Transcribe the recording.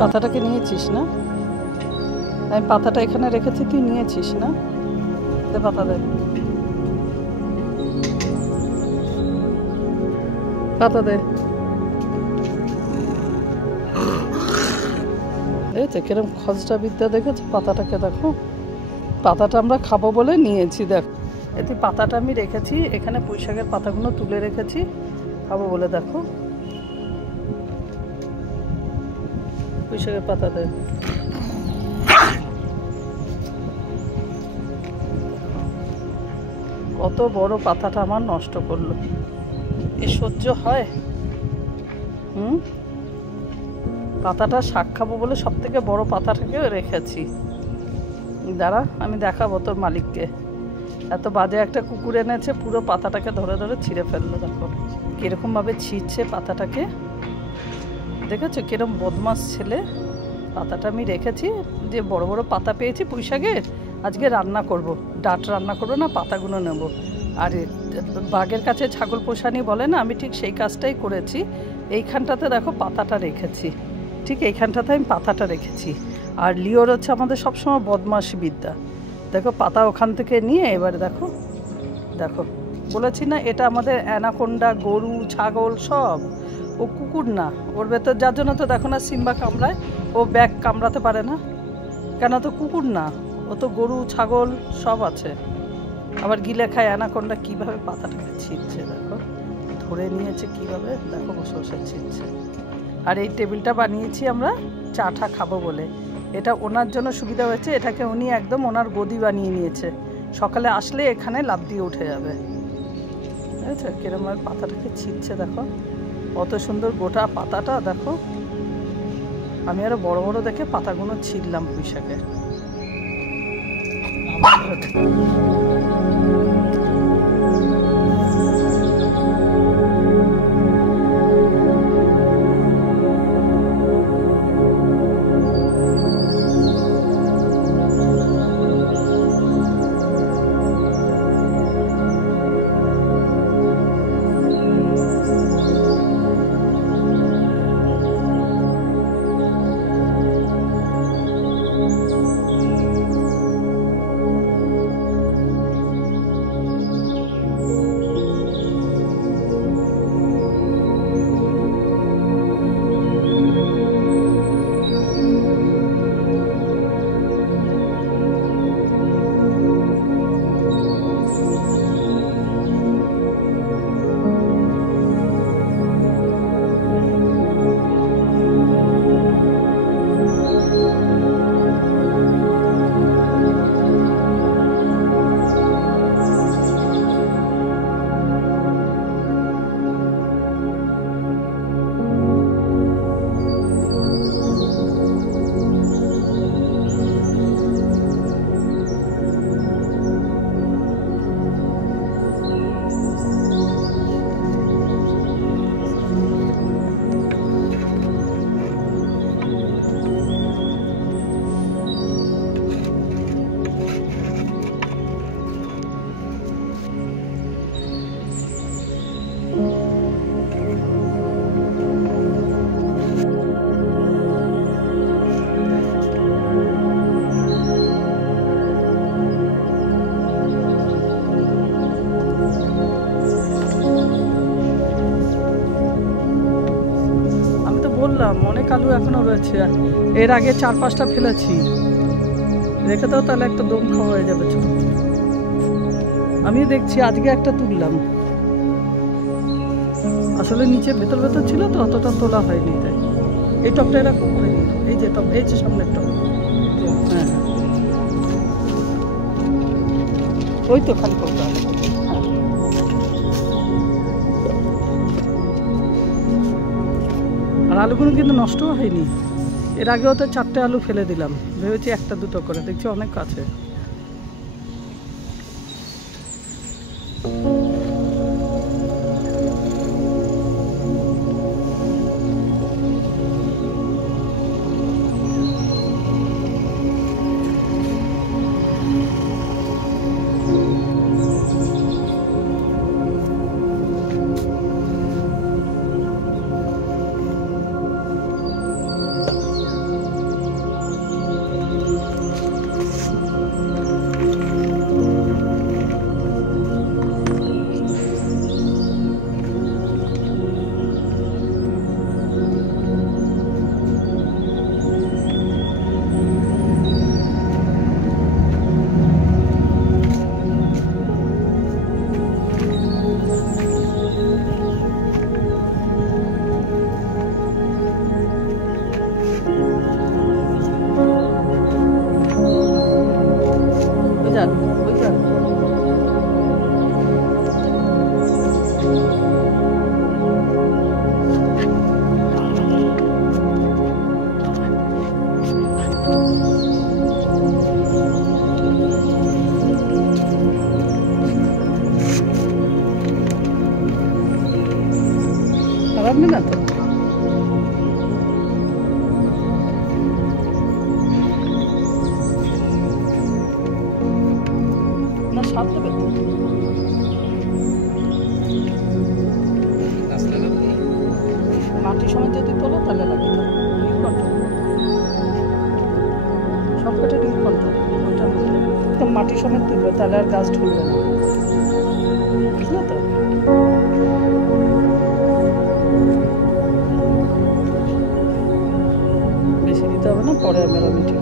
পাতাটাকে নিয়েছিস না? আমি পাতাটা এখানে রেখেছি, তুই নিয়েছিস না? দে পাতা দে, পাতা দে। এই তো কিরম খসড়া বিদ্যা দেখেছো? পাতাটাকে দেখো, পাতাটা আমরা খাবো বলে নিয়েছি। দেখো এতে পাতাটা আমি রেখেছি এখানে, পুঁই শাকের পাতাগুলো তুলে রেখেছি খাবো বলে। দেখো পুঁই শাকের পাতা দে। কত বড় পাতাটা আমার নষ্ট করলো, এ সহ্য হয়? পাতাটা শাক খাবো বলে সব থেকে বড় পাতাটাকে রেখেছি। দাঁড়া আমি দেখাবো তোর মালিককে। এত বাজে একটা কুকুর এনেছে, পুরো পাতাটাকে ধরে ধরে ছিঁড়ে ফেললো। দেখো কিরকম ভাবে ছিঁড়ছে পাতাটাকে, দেখেছো কিরকম বদমাস ছেলে। পাতাটা আমি রেখেছি, যে বড় বড় পাতা পেয়েছি পুঁই শাকের, আজকে রান্না করব। ডাঁট রান্না করবো না, পাতাগুলো নেব। আর বাঘের কাছে ছাগল পোষানি বলে না, আমি ঠিক সেই কাজটাই করেছি। এইখানটাতে দেখো পাতাটা রেখেছি, ঠিক এইখানটাতে আমি পাতাটা রেখেছি। আর লিওর হচ্ছে আমাদের সবসময় বদমাশি বিদ্যা। দেখো পাতা ওখান থেকে নিয়ে এবারে দেখো, দেখো বলেছি না এটা আমাদের অ্যানাকোন্ডা, গরু ছাগল সব। ও কুকুর না, ওর ভেতর যার জন্য তো দেখো না সিম্বা কামড়ায়, ও ব্যাগ কামড়াতে পারে না কেন? তো কুকুর না, ও তো গরু ছাগল সব আছে। আবার গিলে খায়। অ্যানাকোন্ডা কীভাবে পাতাটাকে ছিঁড়ছে দেখো, ধরে নিয়েছে কীভাবে, দেখো বসে বসে ছিঁড়ছে। আর এই টেবিলটা বানিয়েছি আমরা চাটা খাবো বলে। এটা ওনার জন্য সুবিধা হয়েছে, এটাকে উনি একদম ওনার গদি বানিয়ে নিয়েছে। সকালে আসলে এখানে লাফ দিয়ে উঠে যাবে। বুঝেছো কিরমভাবে পাতাটাকে ছিঁড়ছে দেখো, কত সুন্দর গোটা পাতাটা দেখো। আমি আরো বড় বড় দেখে পাতাগুলো ছিঁড়লাম পুঁই শাকের। অনেক আলু এখনো রয়েছে, এর আগে 4-5টা ফেলেছি। রেখে দাও তাহলে একটা দম খাওয়া হয়ে যাবে। ছোট আমি দেখছি আজকে একটা তুললাম, আসলে নিচে ভেতর ভেতর ছিল তো অতটা তোলা হয়নি। তাই এই টপটা এরকম করে নিল, এই যে টপ, এই যে সামনের টপ। হ্যাঁ ওই তো খালি করতে হবে। আর আলুগুলো কিন্তু নষ্টও হয়নি। এর আগেও তো 4টে আলু ফেলে দিলাম, ভেবেছি 1-2 করে, দেখছি অনেক আছে। ভাঙবে না তো? না সাপ দেবে তো? মাটি সময় যদি তোলো তাহলে লাগে তো নীলকণ্ঠ, সব কটা নীলকণ্ঠ ওইটার মধ্যে একদম মাটি সমেত তুলবে, তাহলে আর গাছ ঢুলবে না, বুঝলে তো? বেশি দিতে হবে না, পরে আমরা মিটিয়ে